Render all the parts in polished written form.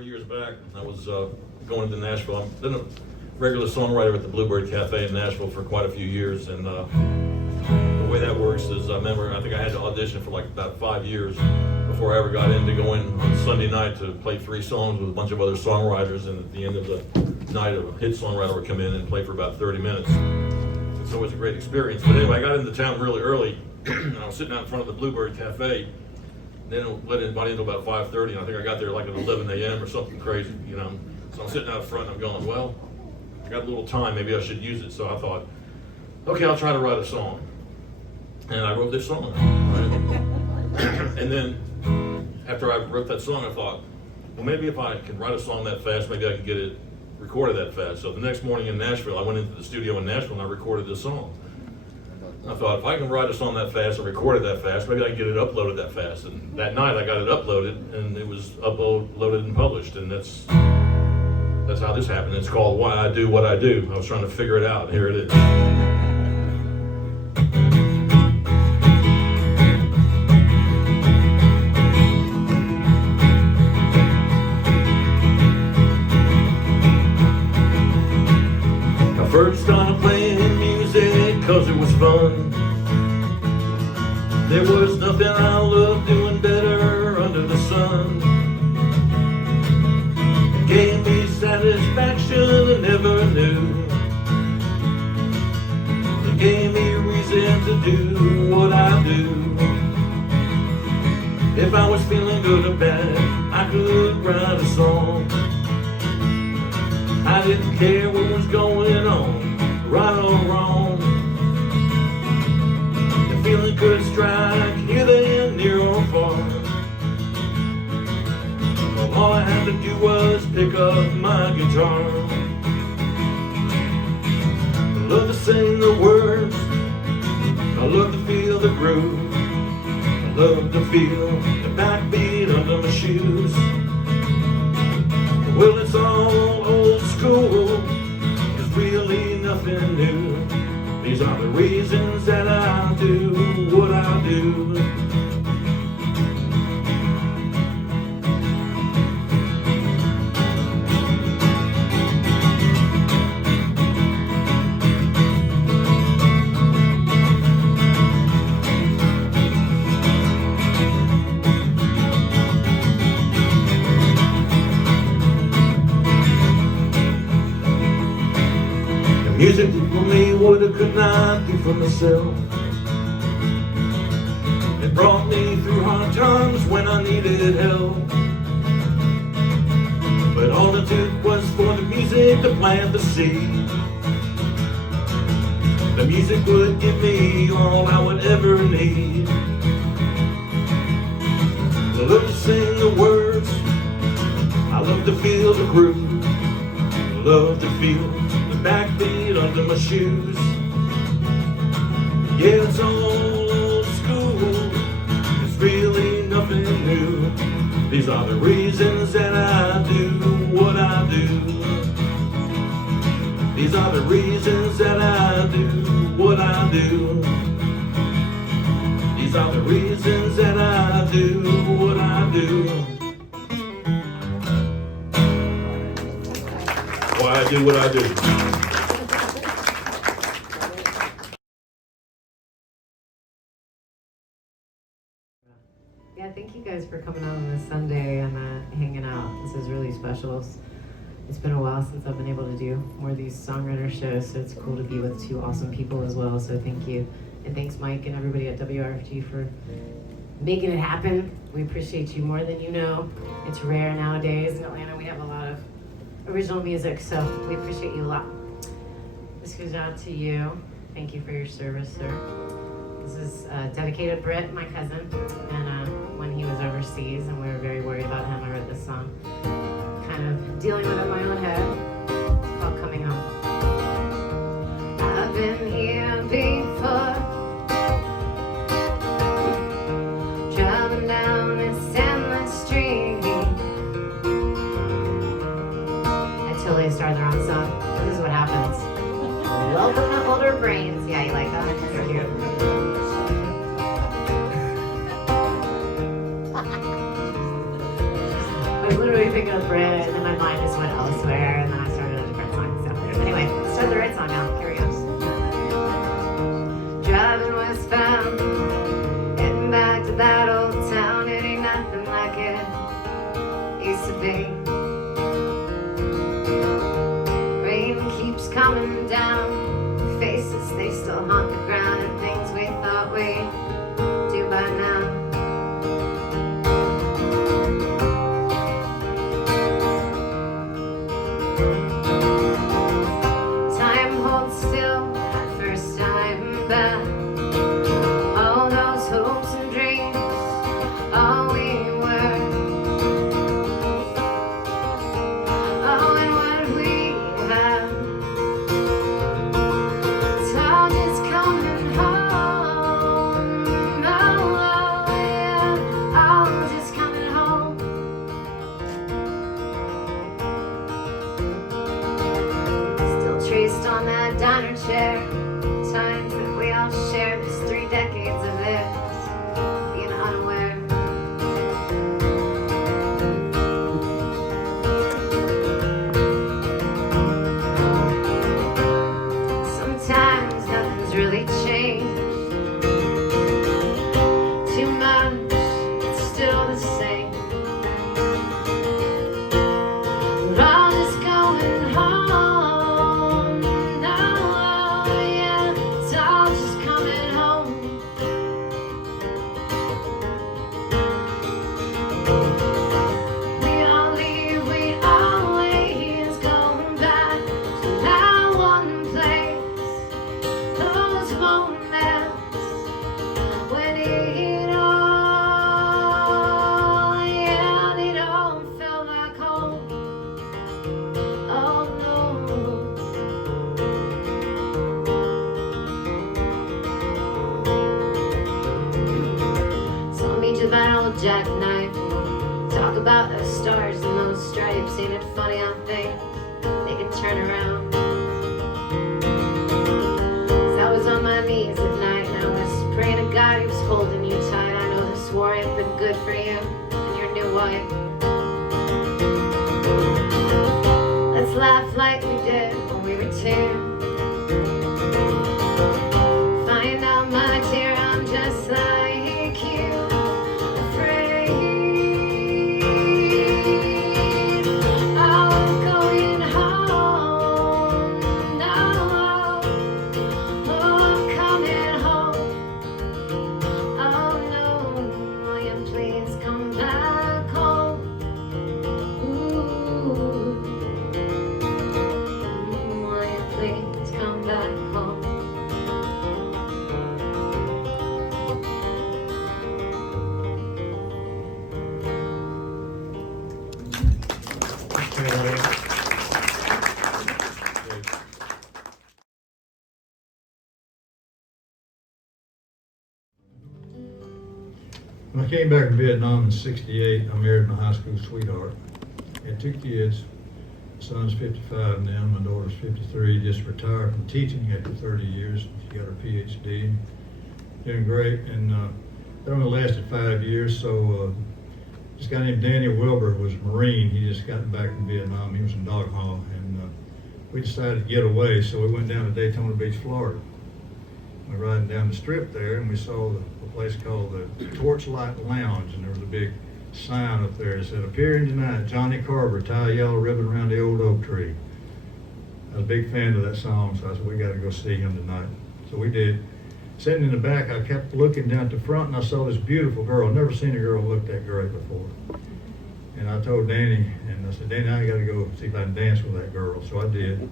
Several years back, I was going to Nashville. I've been a regular songwriter at the Bluebird Cafe in Nashville for quite a few years, and the way that works is, I think I had to audition for like about 5 years before I ever got in to go in on Sunday night to play 3 songs with a bunch of other songwriters, and at the end of the night, a hit songwriter would come in and play for about 30 minutes. It's always a great experience. But anyway, I got into town really early, and I was sitting out in front of the Bluebird Cafe. They don't let anybody until about 5:30, and I think I got there like at 11 a.m. or something crazy, you know. So I'm sitting out front and I'm going, well, I got a little time, maybe I should use it. So I thought, okay, I'll try to write a song. And I wrote this song, right? And then after I wrote that song, I thought, well, maybe if I can write a song that fast, maybe I can get it recorded that fast. So the next morning in Nashville, I went into the studio in Nashville and I recorded this song. I thought, if I can write a song that fast and record it that fast, maybe I can get it uploaded that fast. And that night I got it uploaded, and it was uploaded and published, and that's how this happened. It's called Why I Do What I Do. I was trying to figure it out, and here it is. I first started playing music 'cause it was fun. There was nothing I loved doing better under the sun. It gave me satisfaction I never knew. It gave me reason to do what I do. If I was feeling good or bad, I could write a song. I didn't care what was going on, right or wrong. The feeling could strike here, there, near or far. Well, all I had to do was pick up my guitar. I love to sing the words, I love to feel the groove, I love to feel the backbeat under my shoes. Well, it's all old school, there's really nothing new. These are the reasons that I do what I do. Music for me what I could not do for myself. It brought me through hard times when I needed help. But all it took was for the music to plant the seed. The music would give me all I would ever need. I love to sing the words, I love to feel the groove, I love to feel backbeat under my shoes. Yeah, it's all old school, it's really nothing new. These are the reasons that I do what I do. These are the reasons that I do what I do. These are the reasons that I do what I do. Why I do what I do. Yeah, thank you guys for coming out on this Sunday and hanging out. This is really special. It's been a while since I've been able to do more of these songwriter shows, so it's cool to be with 2 awesome people as well. So thank you. And thanks Mike and everybody at WRFG for making it happen. We appreciate you more than you know. It's rare nowadays in Atlanta. We have a lot of original music, so we appreciate you a lot. This goes out to you. Thank you for your service, sir. This is dedicated Britt, my cousin, and when he was overseas and we were very worried about him, I wrote this song, kind of dealing with it in my own head. It's called Coming Home. I've been here before, driving down this endless street. I totally started the wrong song. This is what happens. Welcome to Older Brains. Yeah, you like that? Thank you. I was literally pick up Brit, and then my mind just went elsewhere, and then I started a different song. So anyway, let's start the right song now. Here we go. Driving westbound, heading back to that old town. It ain't nothing like it used to be. Rain keeps coming down. Faces, they still haunt the ground, and things we thought we'd do by now. Time holds still, that first time back. All those hopes and dreams, all we were. Oh, and what we have. It's all just coming home. Oh, yeah, all just coming home. Still traced on that diner chair, times that we all shared. This 3 decades of this, being unaware. Sometimes nothing's really changed. Too much, it's still the same. We're all just going home. Oh, yeah, it's all just coming home. We all leave, we always go back to that one place. Those moments when it all, yeah, it all felt like home. Oh no. So I'll meet you that old jackknife. We'll talk about those stars and those stripes. Ain't it funny how things they can turn around? 'Cause I was on my knees at night and I was praying to God he was holding you tight. I know this war ain't been good for you and your new wife. Let's laugh like we did when we were 2. Find out my dear, I'm just like you, afraid. I'm going home now. Oh, I'm coming home. Oh no, will you please come back home? Ooh. Will you please come back home? When I came back from Vietnam in '68, I married my high school sweetheart. Had 2 kids. My son's 55 now, my daughter's 53, just retired from teaching after 30 years. She got her PhD, doing great. And that only lasted 5 years, so this guy named Daniel Wilbur was a Marine. He just gotten back from Vietnam. He was in Dog Hall, and we decided to get away, so we went down to Daytona Beach, Florida. We were riding down the strip there, and we saw a place called the Torchlight Lounge, and there was a big sign up there that said, "Appearing tonight, Johnny Carver, tie a yellow ribbon around the old oak tree." I was a big fan of that song, so I said, we got to go see him tonight. So we did. Sitting in the back, I kept looking down at the front, and I saw this beautiful girl. I've never seen a girl look that great before. And I told Danny, and I said, Danny, I got to go see if I can dance with that girl. So I did.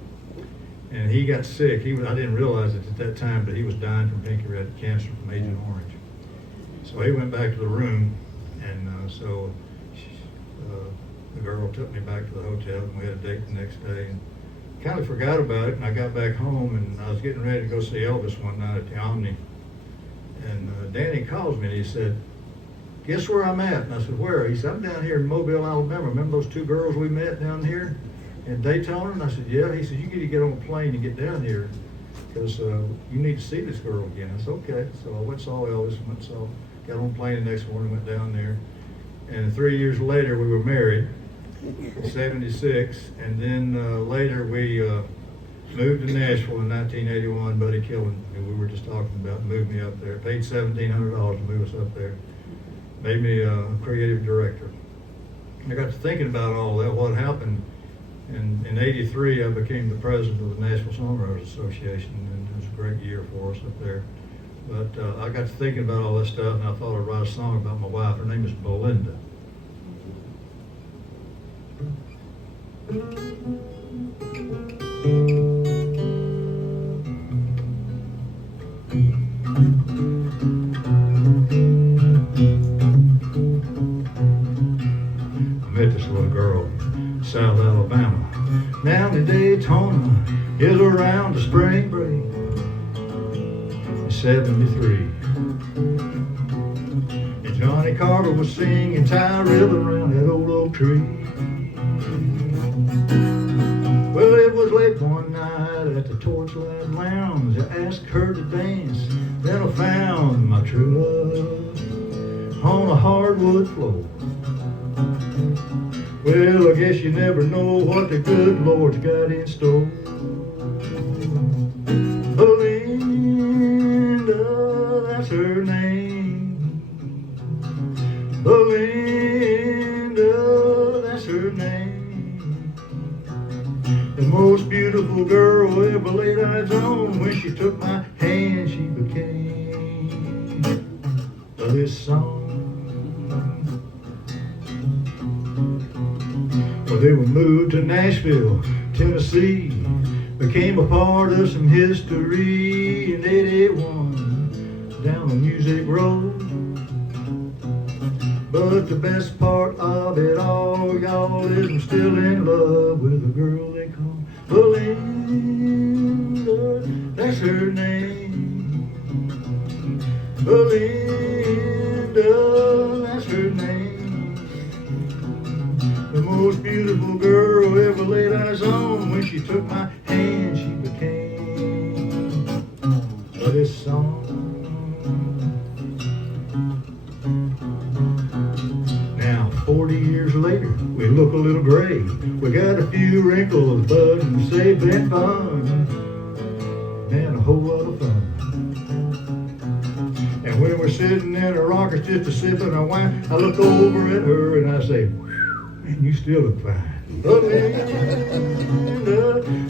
And he got sick. I didn't realize it at that time, but he was dying from pancreatic cancer from Agent Orange. So he went back to the room, and so the girl took me back to the hotel, and we had a date the next day. And kind of forgot about it, and I got back home, and I was getting ready to go see Elvis one night at the Omni. And Danny calls me, and he said, "Guess where I'm at?" And I said, "Where?" He said, "I'm down here in Mobile, Alabama. Remember those 2 girls we met down here in Daytona?" And I said, "Yeah." He said, "You need to get on a plane and get down here because you need to see this girl again." I said, "Okay." So I went and saw Elvis, got on a plane the next morning, went down there. And 3 years later, we were married. '76, and then later we moved to Nashville in 1981. Buddy Killen, who we were just talking about, moved me up there. Paid $1,700 to move us up there. Made me a creative director. I got to thinking about all that, what happened. And in '83, I became the president of the Nashville Songwriters Association, and it was a great year for us up there. But I got to thinking about all this stuff, and I thought I'd write a song about my wife. Her name is Belinda. I met this little girl in South Alabama. Now the Daytona is around the spring break. In '73. And Johnny Carver was singing Tie River around that old oak tree. Well, it was late one night at the Torchlight Lounge. I asked her to dance, then I found my true love on a hardwood floor. Well, I guess you never know what the good Lord's got in store. Belinda, that's her name. Belinda, that's her name. The most beautiful girl I ever laid eyes on. When she took my hand, she became this song. Well, they were moved to Nashville, Tennessee. Became a part of some history in '81 down the Music Road. But the best part of it all, y'all, is I'm still in love with a girl they call Belinda. That's her name. Belinda, that's her name. The most beautiful girl ever laid eyes on. When she took my hand, she became this song. Now, 40 years later, we look a little gray. We got a few wrinkles, but they've been fun. Man, a whole lot of fun. And when we're sitting in a rocker just a sipping a wine, I look over at her and I say, "Man, you still look fine." Belinda,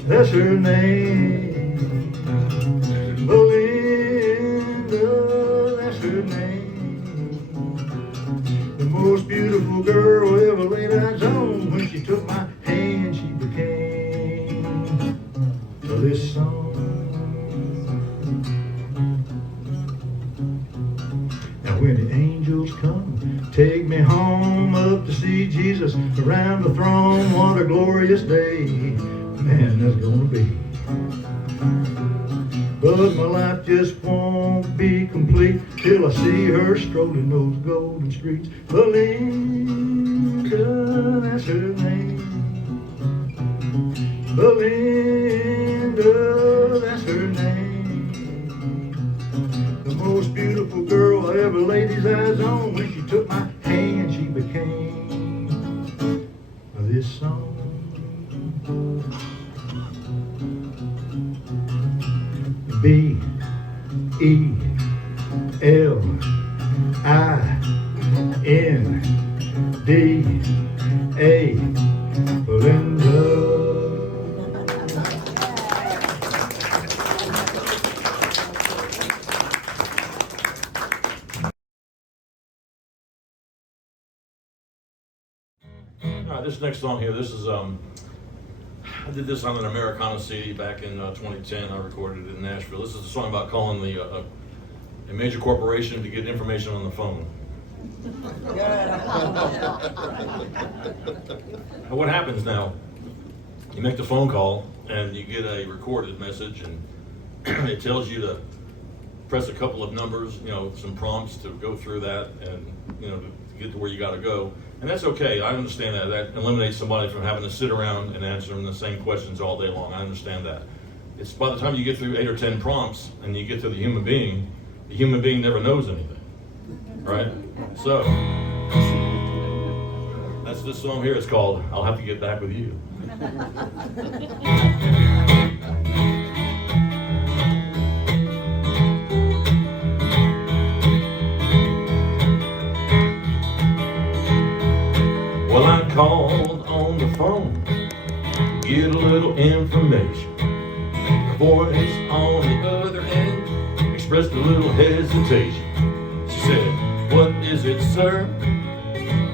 that's her name. Belinda, that's her name. The most beautiful girl ever laid eyes on. When she took my hand, she became this song. Now when the angels come, take me home up to see Jesus around the throne. What a glorious day, man, that's gonna be. But my life just won't be complete till I see her strolling those golden streets. Belinda, that's her name. Belinda, that's her name. The most beautiful girl I ever laid his eyes on. When she took my hand, she became this song. B-E-L-I-N-D-A, Belinda. All right, this next song here, this is, I did this on an Americana CD back in 2010. I recorded it in Nashville. This is a song about calling a major corporation to get information on the phone. And what happens now, you make the phone call and you get a recorded message, and it tells you to press a couple of numbers, you know, some prompts to go through that and, you know, to get to where you got to go. And that's okay. I understand that. That eliminates somebody from having to sit around and answer them the same questions all day long. I understand that. It's by the time you get through 8 or 10 prompts and you get to the human being never knows anything, right? So That's this song here. It's called I'll Have to Get Back With You. Well, I called on the phone to get a little information. The voice on the other end expressed a little hesitation. She said, "What is it, sir,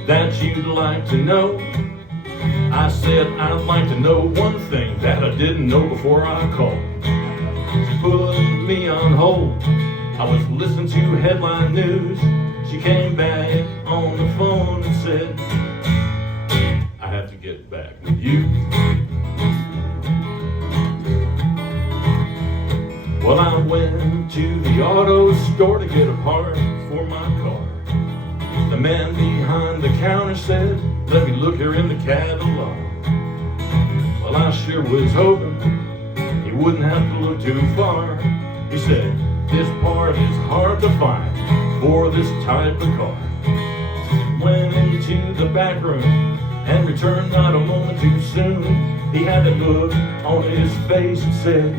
that you'd like to know?" I said, "I'd like to know one thing that I didn't know before I called." She put me on hold. I was listening to headline news. She came back on the phone and said, "I have to get back with you." Well, I went to the auto store to get a part for my car. The man behind the counter said, "Let me look here in the catalog." Well, I sure was hoping he wouldn't have to look too far. He said, "This part is hard to find for this type of car." Went into the back room and returned not a moment too soon. He had a look on his face and said,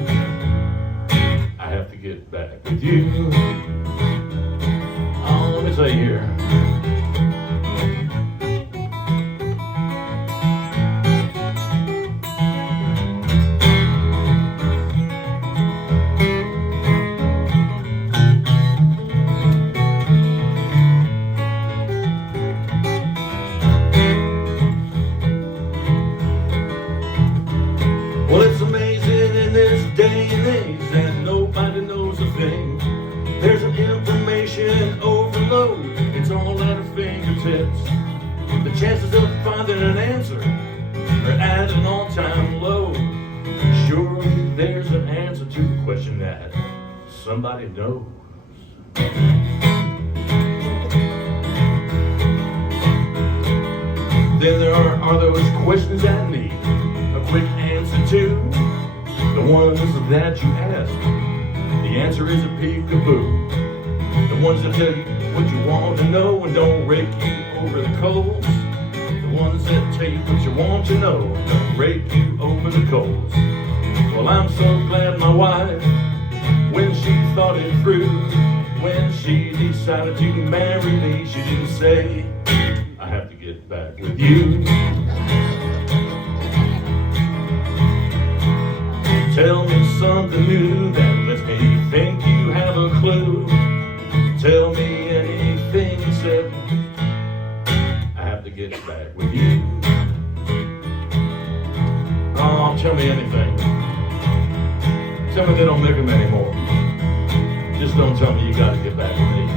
"I have to get back with you." Oh, let me tell you here. Well, it's amazing in this day and age that nobody knows a thing. There's an information overload. It's all at our fingertips. The chances of finding an answer are at an all-time low. Surely there's an answer to the question that somebody knows. Then there are those questions that need a quick answer to. The ones that you ask, the answer is a peekaboo. The ones that tell you what you want to know and don't rake you over the coals. The ones that tell you what you want to know and don't rake you over the coals. Well, I'm so glad my wife, when she thought it through, when she decided to marry me, she didn't say, "I have to get back with you." Tell me something new that lets me think you have a clue. Tell me anything except I have to get back with you. Oh, tell me anything. Tell me they don't make them anymore. Just don't tell me you gotta get back with me.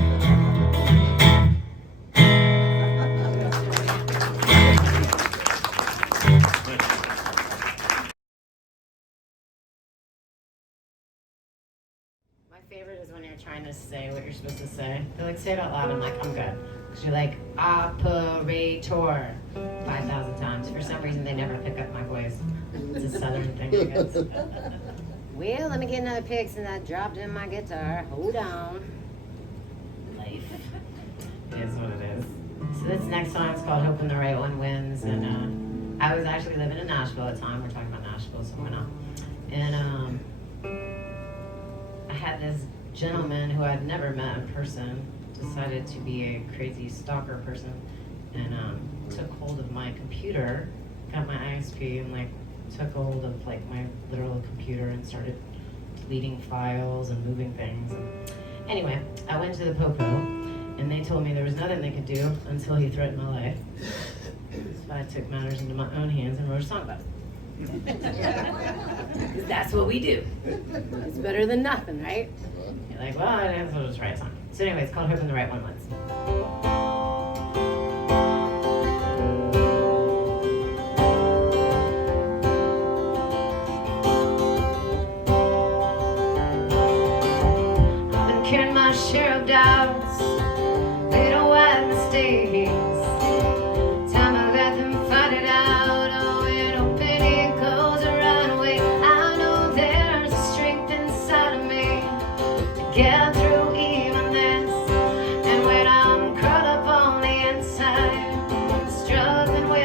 My favorite is when you're trying to say what you're supposed to say. They're like, "Say it out loud." I'm like, "I'm good." Because you're like, "operator" 5,000 times. For some reason, they never pick up my voice. It's a southern thing, I guess. Well, let me get another pick since I dropped in my guitar. Hold on. Life. It is what it is. So this next song is called "Hoping the Right One Wins." And I was actually living in Nashville at the time. We're talking about Nashville, so why not? And I had this gentleman who I'd never met in person, decided to be a crazy stalker person, and took hold of my computer, got my ISP, and like took hold of like my literal computer and started deleting files and moving things. And anyway, I went to the Popo, and they told me there was nothing they could do until he threatened my life. So I took matters into my own hands and wrote a song about it. That's what we do. It's better than nothing, right? You're like, well, I guess I'll just write a song. So anyway, it's called "Hoping the Right One Wins." I've been carrying my share of doubts, little white mistakes. Time I let them fight it out. Oh, and open it goes a runaway. I know there's a strength inside of me to get through even this. And when I'm curled up on the inside, struggling with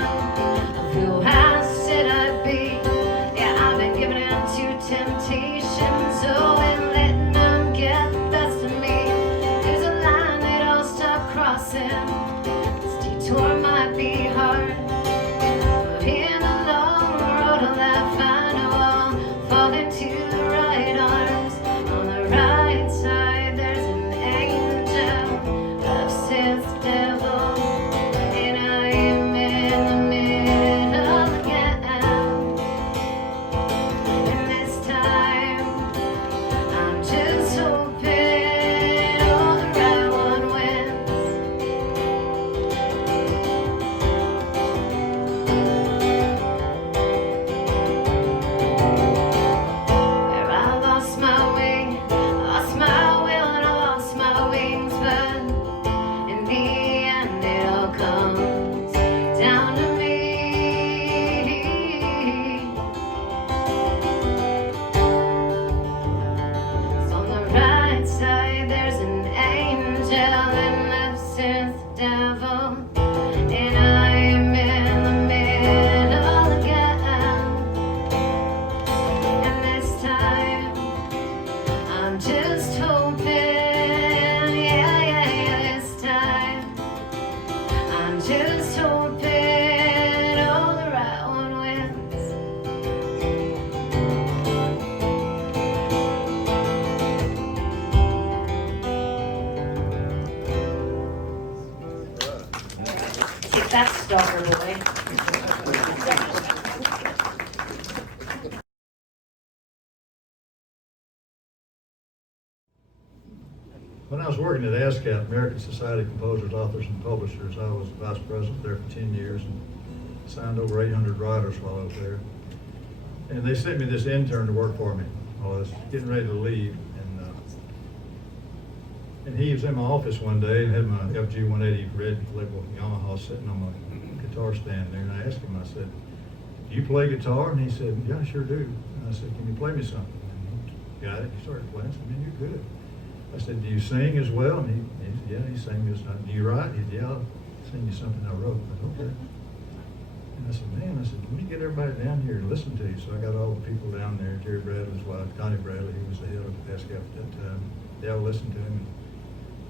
of who I said I'd be. Yeah, I've been giving in to temptations, oh, and letting them get the best of me. There's a line that I'll stop crossing. This detour might be hard, but in the long road of life I know I'll fall into the right arms. On the right side there's an angel, love says the devil, and I am in the middle again. And this time I'm just hoping all the right one wins. Where I lost my way, lost my will, and I lost my wings, but in the end it all comes down to me. So on the right side there's an angel, and left says the devil, and I am in the middle again. And this time I'm just hoping, yeah, this time I'm just hoping all the right one wins. Take that, stalker boy. When I was working at ASCAP, American Society of Composers, Authors, and Publishers, I was vice president there for 10 years and signed over 800 writers while I was there. And they sent me this intern to work for me while I was getting ready to leave. And he was in my office one day and had my FG 180 red label Yamaha sitting on my guitar stand there. And I asked him, I said, "Do you play guitar?" And he said, "Yeah, I sure do." And I said, "Can you play me something?" And he got it. He started playing. I said, "Man, you're good." I said, "Do you sing as well?" And he said, "Yeah." He sang this. "Do you write?" He said, "Yeah, I'll sing you something I wrote." I said, "Okay." And I said, "Man," I said, "let me get everybody down here to listen to you." So I got all the people down there. Jerry Bradley's wife, Connie Bradley, he was the head of ASCAP at that time. They all listened to him.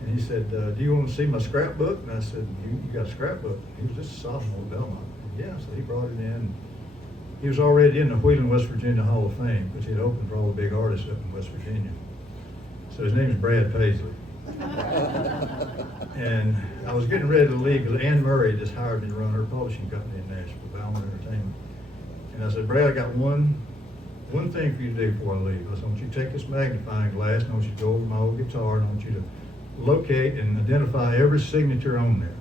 And he said, "Do you want to see my scrapbook?" And I said, you got a scrapbook?" He was just a sophomore at Belmont. And yeah, so he brought it in. He was already in the Wheeling, West Virginia Hall of Fame, because he had opened for all the big artists up in West Virginia. So his name is Brad Paisley. And I was getting ready to leave because Ann Murray just hired me to run her publishing company in Nashville, Bauman Entertainment. And I said, "Brad, I got one thing for you to do before I leave. I said, I want you to take this magnifying glass, and I want you to go over my old guitar, and I want you to locate and identify every signature on there."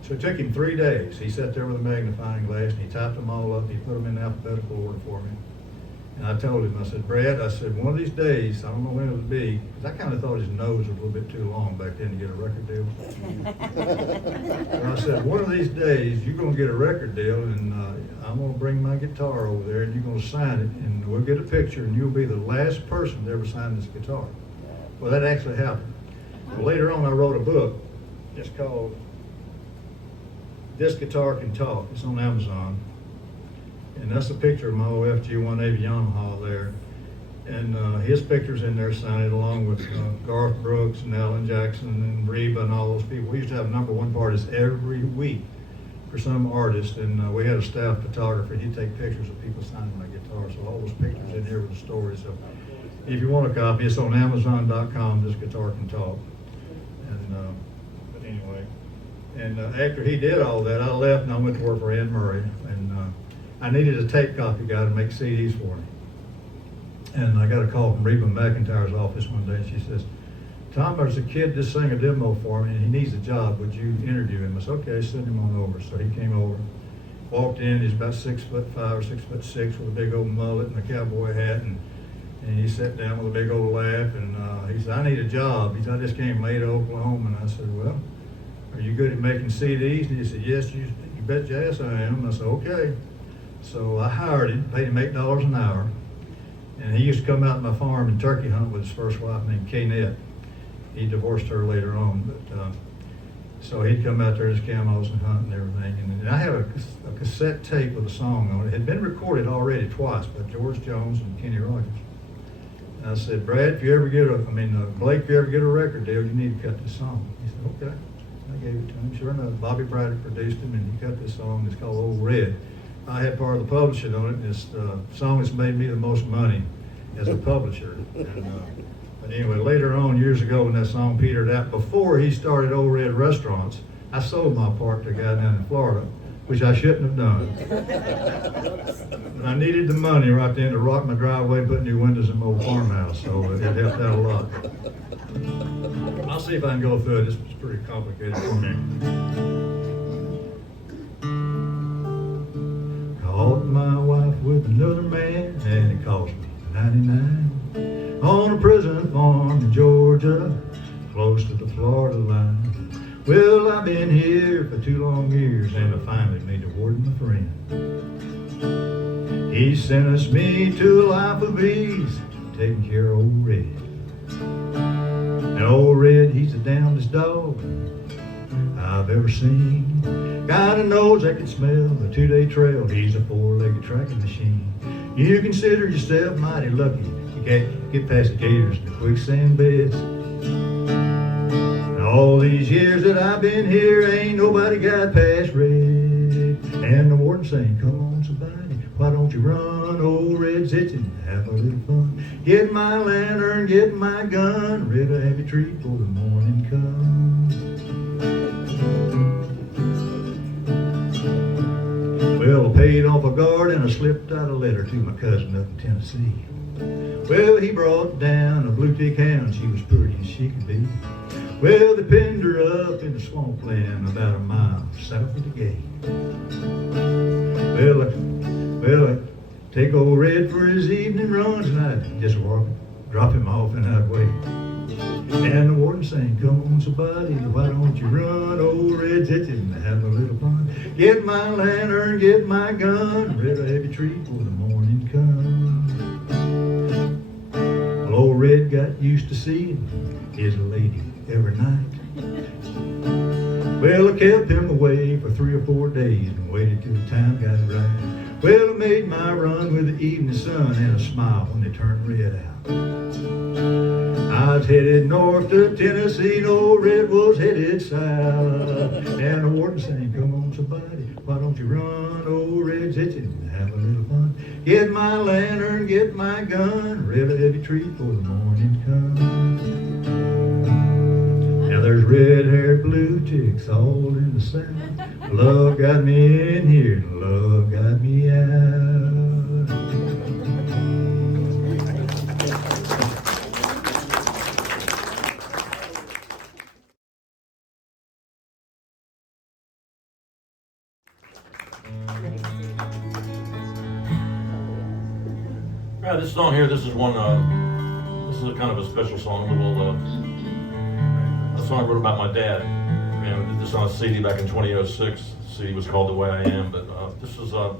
So it took him 3 days. He sat there with a magnifying glass, and he typed them all up. He put them in alphabetical order for me. And I told him, I said, "Brad," I said, "one of these days, I don't know when it would be," because I kind of thought his nose was a little bit too long back then to get a record deal. And I said, "One of these days, you're going to get a record deal, and I'm going to bring my guitar over there, and you're going to sign it, and we'll get a picture, and you'll be the last person to ever sign this guitar." Well, that actually happened. Well, later on, I wrote a book. It's called "This Guitar Can Talk." It's on Amazon. And that's a picture of my old FG 180 Yamaha there. And his picture's in there signed along with Garth Brooks and Alan Jackson and Reba and all those people. We used to have #1 parties every week for some artist, and we had a staff photographer. He'd take pictures of people signing my guitar. So all those pictures in here with the stories. So if you want a copy, it's on Amazon.com, This Guitar Can Talk. And but anyway, and after he did all that, I left and I went to work for Ann Murray. And I needed a tape copy guy to make CDs for me. And I got a call from Reba McIntyre's office one day, and she says, "Tom, there's a kid just sang a demo for me, and he needs a job. Would you interview him?" I said, "Okay, send him on over." So he came over, walked in. He's about 6'5" or 6'6" with a big old mullet and a cowboy hat, and he sat down with a big old laugh, and he said, "I need a job." He said, "I just came late to Oklahoma." And I said, "Well, are you good at making CDs?" And he said, "Yes, you bet your ass I am." And I said, "Okay." So I hired him, paid him $8 an hour, and he used to come out to my farm and turkey hunt with his first wife named Kay Nett. He divorced her later on, but So he'd come out there in his camos and hunt and everything. And I had a cassette tape with a song on it. It had been recorded already twice by George Jones and Kenny Rogers. And I said, Brad, if you ever get Blake, if you ever get a record deal, you need to cut this song. He said, okay. I gave it to him. Sure enough, Bobby Braddock produced him, and he cut this song. It's called Old Red. I had part of the publishing on it, and it's the song that's made me the most money as a publisher. But anyway, later on, years ago, when that song petered out, before he started Old Red Restaurants, I sold my part to a guy down in Florida, which I shouldn't have done. But I needed the money right then to rock my driveway and put new windows in my old farmhouse, so it helped out a lot. I'll see if I can go through it. This was pretty complicated for me. Caught my wife with another man, and it cost me $99 on a prison farm in Georgia, close to the Florida line. Well, I've been here for 2 long years, and I finally made the warden a friend. He sentenced me to a life of ease, taking care of Old Red. And Old Red, he's the damnedest dog I've ever seen. Got a nose that can smell the 2-day trail. He's a 4-legged tracking machine. You consider yourself mighty lucky. You can't get past the gators and the quicksand beds. And all these years that I've been here, ain't nobody got past Red. And the warden saying, come on, somebody, why don't you run? Old Red's itching, have a little fun. Get my lantern, get my gun, Red, a happy treat for the morning comes. Well, I paid off a guard and I slipped out a letter to my cousin up in Tennessee. Well, he brought down a blue tick hound, she was pretty as she could be. Well, they pinned her up in the swampland about a mile south of the gate. Well, I take Old Red for his evening runs, and I'd just drop him off and I'd wait. And the warden saying, come on, somebody, why don't you run? Old Red's itching, have a little fun. Get my lantern, get my gun, Red, a heavy treat for the morning comes. Well, Old Red got used to seeing his lady every night. Well, I kept him away for 3 or 4 days and waited till the time got right. Well, I made my run with the evening sun and a smile when they turned red out. I was headed north to Tennessee, and Old Red was headed south. And the warden saying, come on, somebody, why don't you run? Old Red's itching, have a little fun. Get my lantern, get my gun, Red, a heavy treat for the morning comes. Now there's red-haired blue ticks all in the south. Love got me in here, and love got me out. Yeah, this song here, this is one, this is a kind of a special song, a song I wrote about my dad. And I did this on a CD back in 2006. The CD was called The Way I Am, but this is, the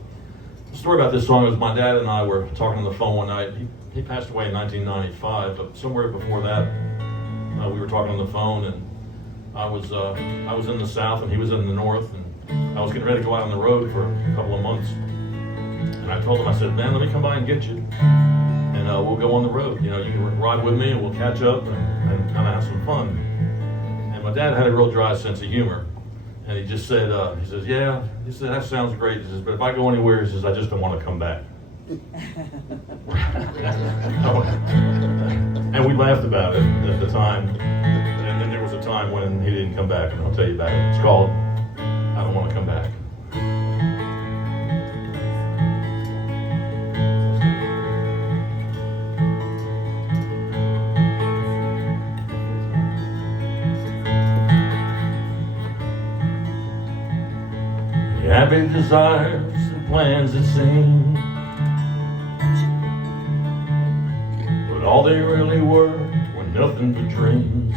story about this song is my dad and I were talking on the phone one night. He passed away in 1995, but somewhere before that, we were talking on the phone, and I was in the South and he was in the North, and I was getting ready to go out on the road for a couple of months. And I told him, I said, man, let me come by and get you, and we'll go on the road. You know, you can ride with me and we'll catch up and kind of have some fun. And my dad had a real dry sense of humor. And he just said, he says, yeah, he said, that sounds great. He says, but if I go anywhere, he says, I just don't want to come back. And we laughed about it at the time. And then there was a time when he didn't come back, and I'll tell you about it. It's called I Don't Want to Come Back. Happy desires and plans it seemed, but all they really were nothing but dreams.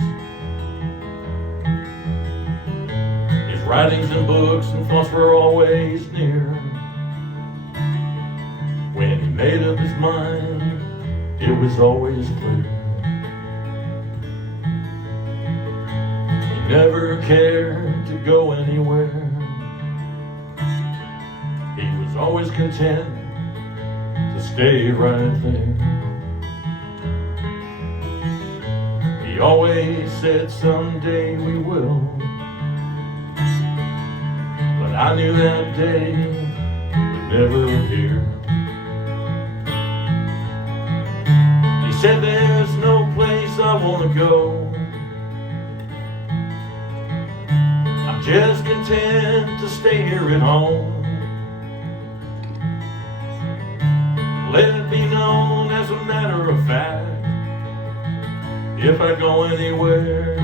His writings and books and thoughts were always near. When he made up his mind, it was always clear. He never cared go anywhere. He was always content to stay right there. He always said someday we will, but I knew that day would never appear. He said there's no place I want to go, I'm just content to stay here at home. Let it be known as a matter of fact, if I go anywhere,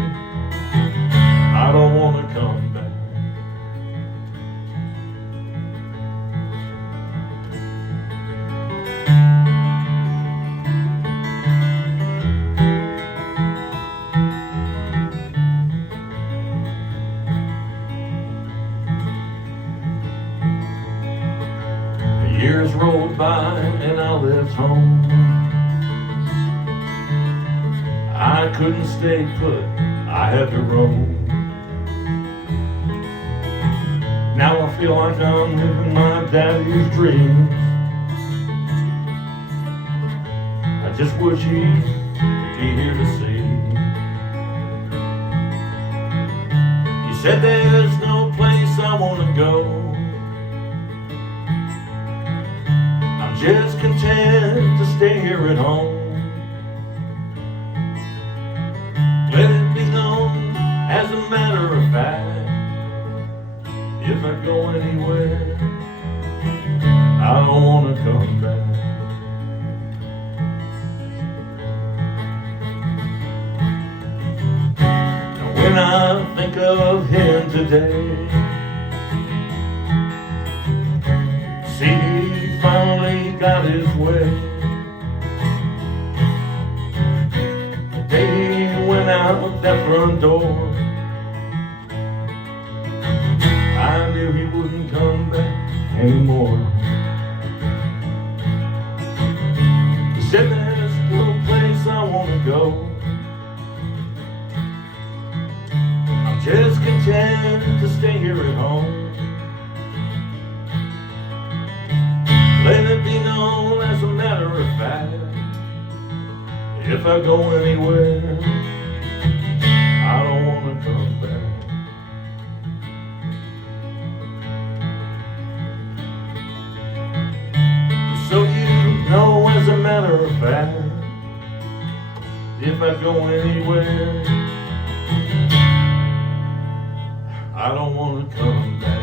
I don't want to come back. The years rolled by and I left home. I couldn't stay put, I had to roam. Now I feel like I'm living my daddy's dreams. I just wish he'd be here to see. He said there's no place I want to go, I'm just content to stay here at home. Let it be known as a matter of fact, if I go anywhere, I don't want to come back. Now when I think of him today, see he finally got his way. The day he went out that front door, I knew he wouldn't come back anymore. He said there's no place I want to go, I'm just content to stay here at home. Let it be known as a matter of fact, if I go anywhere, I don't want to come back. So you know as a matter of fact, if I go anywhere, I don't want to come back.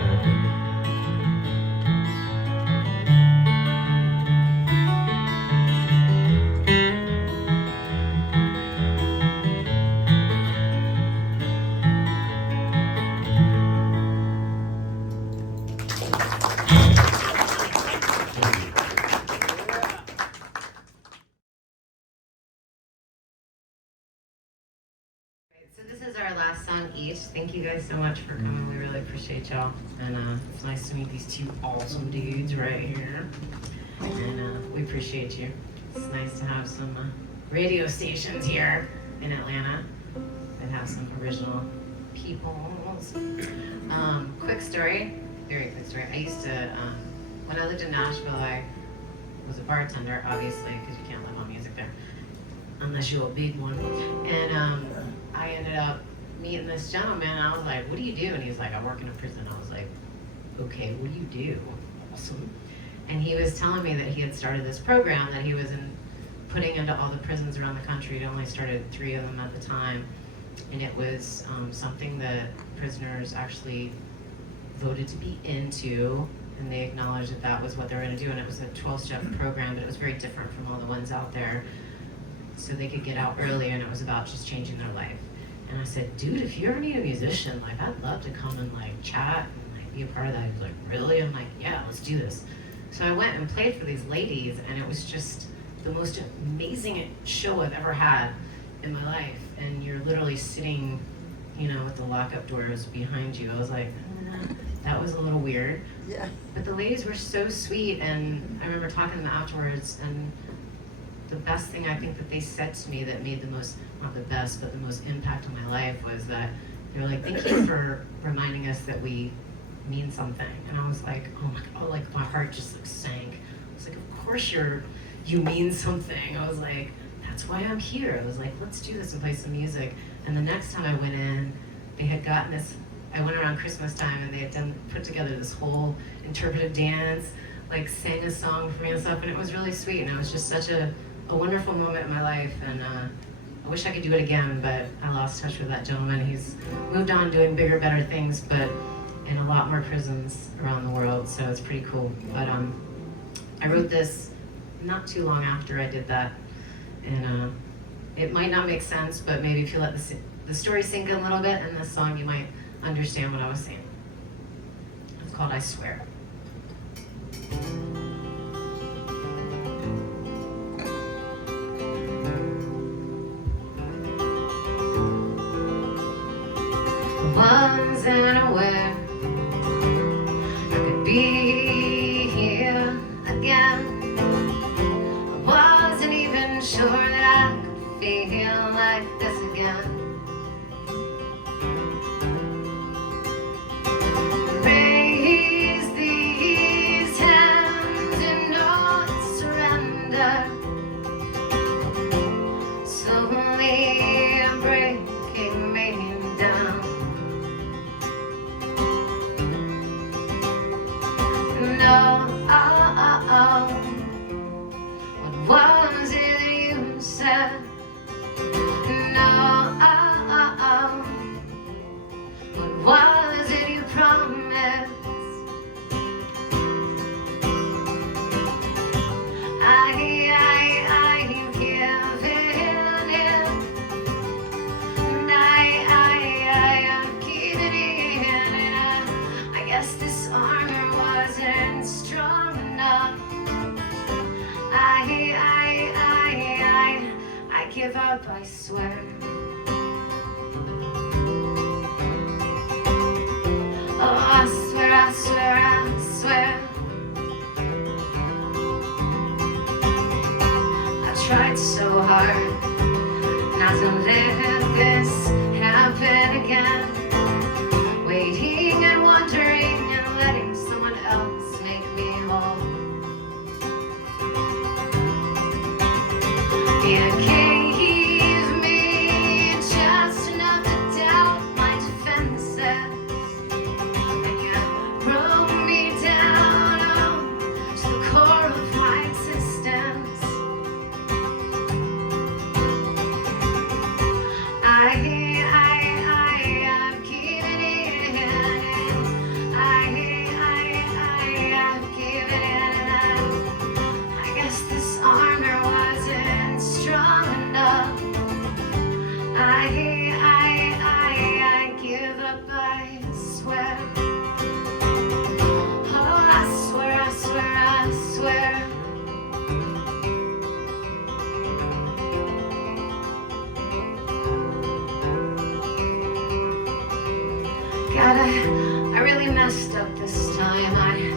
So this is our last song each. Thank you guys so much for coming. We really appreciate y'all. And it's nice to meet these two awesome dudes right here. And we appreciate you. It's nice to have some radio stations here in Atlanta that have some original peoples. Quick story, very quick story. I used to, when I lived in Nashville, I was a bartender, obviously, because you can't live on music there, unless you're a big one. And I ended up meeting this gentleman, and I was like, what do you do? And he's like, I work in a prison. I was like, okay, what do you do? Awesome. And he was telling me that he had started this program that he was putting into all the prisons around the country. He only started 3 of them at the time. And it was something that prisoners actually voted to be into, and they acknowledged that that was what they were going to do. And it was a 12-step program, but it was very different from all the ones out there. So they could get out early, and it was about just changing their life. And I said, dude, if you ever need a musician, like, I'd love to come and like chat and like be a part of that. He was like, really? I'm like, yeah, let's do this. So I went and played for these ladies, and it was just the most amazing show I've ever had in my life. And you're literally sitting, you know, with the lockup doors behind you. I was like, that was a little weird. Yeah. But the ladies were so sweet, and I remember talking to them afterwards, and the best thing I think that they said to me that made the most, not the best, but the most impact on my life was that they were like, thank you for reminding us that we mean something. And I was like, oh my God, like my heart just like sank. I was like, of course you mean something. I was like, that's why I'm here. I was like, let's do this and play some music. And the next time I went in, they had gotten this, I went around Christmas time and they had put together this whole interpretive dance, like sang a song for me and stuff, and it was really sweet. And it was just such a wonderful moment in my life. And I wish I could do it again, but I lost touch with that gentleman. He's moved on doing bigger, better things, but in a lot more prisons around the world, so it's pretty cool. But I wrote this not too long after I did that, and it might not make sense, but maybe if you let the story sink in a little bit, and this song you might understand what I was saying. It's called I Swear. Wasn't aware I could be here again. I wasn't even sure that I could feel like this again. Raise these hands in not surrender. Slowly breaking me down. No, what was it that you said? No, what was it you promised? I give it in, and I'm keeping it in, and I guess this armor wasn't strong enough. I give up, I swear. Oh, I swear, I swear, I swear. I tried so hard not to let this happen again. Waiting and wondering and letting someone else make me whole. You gave me just enough to doubt my defenses, and you broke me down, oh, to the core of my existence. I'm keeping it in. I'm keeping it in. I guess this armor wasn't strong enough. I give up, I swear. Oh, I swear, I swear, I swear. God, I really messed up this time. I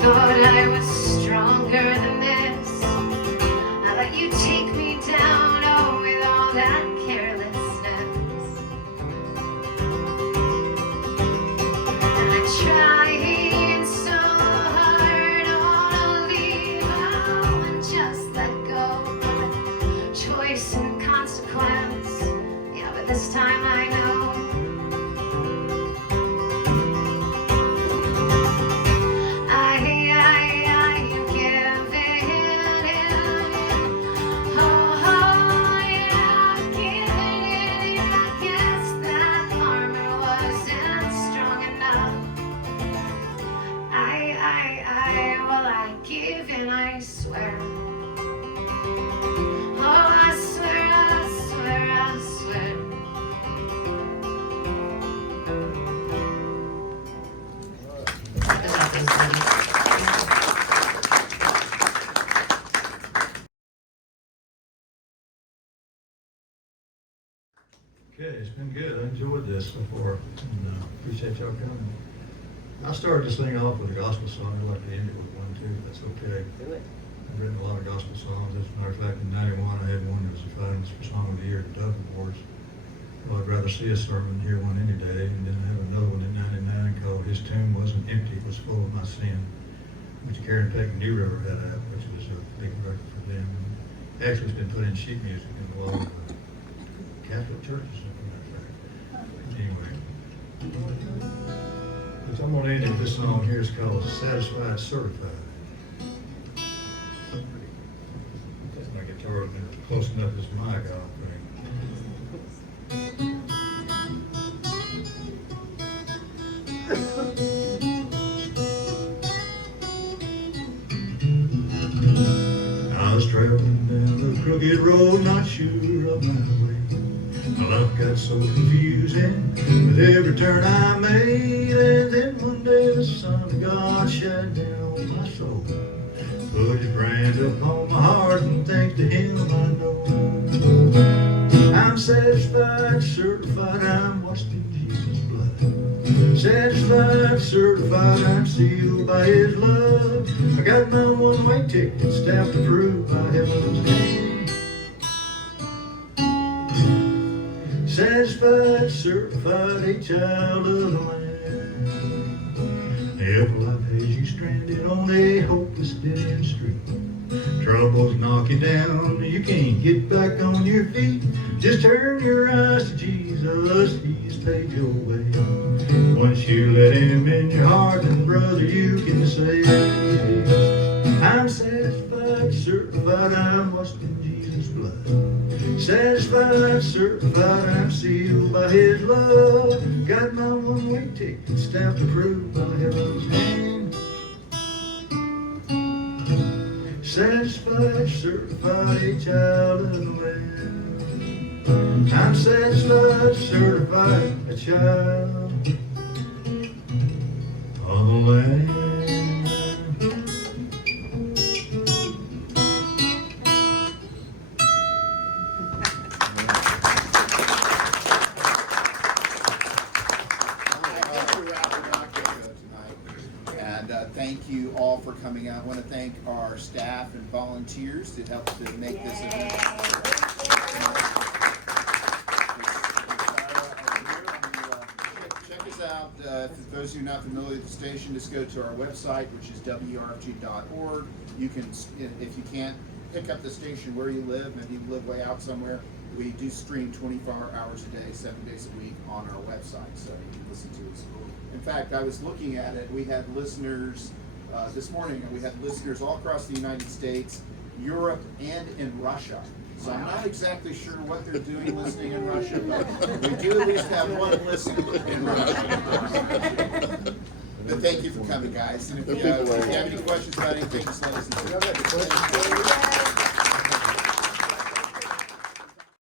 thought I was stronger than this. I let you take me down, oh, with all that carelessness. And I tried so hard, oh, to leave out and just let go. But choice and consequence, yeah, but this time I know. I swear. Oh, I swear, I swear, I swear. Okay, it's been good. I enjoyed this so far, and appreciate y'all coming. I started this thing off with a gospel song. I'd like to end it with one too, if that's okay. Do it. I've written a lot of gospel songs. As a matter of fact, in '91 I had one that was the finalist for Song of the Year at the Dusk Awards. Well, I'd rather see a sermon, hear one any day, and then have another one in '99 called His Tomb Wasn't Empty, It Was Full of My Sin, which Karen Peck and New River had out, which was a big record for them. Actually, it's been put in sheet music in a lot of Catholic churches, something like that. Anyway, I'm going to end with this song here. It's called Satisfied Certified. That's my guitar close enough as mic, I don't think. I was traveling down the crooked road, not sure of my way. My life got so confusing with every turn I made. And then one day the Son of God shined down on my soul, put His brand upon my heart, and thanks to Him I know I'm satisfied, certified, I'm washed in Jesus' blood. Satisfied, certified, I'm sealed by His love. I got my one-way ticket stamped approved by heaven's hand. Satisfied, certified, a child of the land. If life has you stranded on a hopeless dead-end street, troubles knock you down, you can't get back on your feet, just turn your eyes to Jesus, He's paid your way. Once you let Him in your heart, and brother, you can say, I'm satisfied, certified, I'm washed in Jesus' blood. Satisfied, certified, I'm sealed by His love. Got my one-way ticket stamped approved by heaven's hand. Satisfied, certified, a child of the land. I'm satisfied, certified, a child of the land. Thank you all for coming out. I want to thank our staff and volunteers that helped to make this event. Check us out. For those of you not familiar with the station, just go to our website, which is WRFG.org. You can, if you can't pick up the station where you live, maybe you live way out somewhere, we do stream 24 hours a day, 7 days a week on our website, so you can listen to us. In fact, I was looking at it, we had listeners this morning, and we had listeners all across the United States, Europe, and in Russia. So I'm not exactly sure what they're doing listening in Russia, but we do at least have one listener in Russia. But thank you for coming, guys. And if you have any questions about anything, just let us know.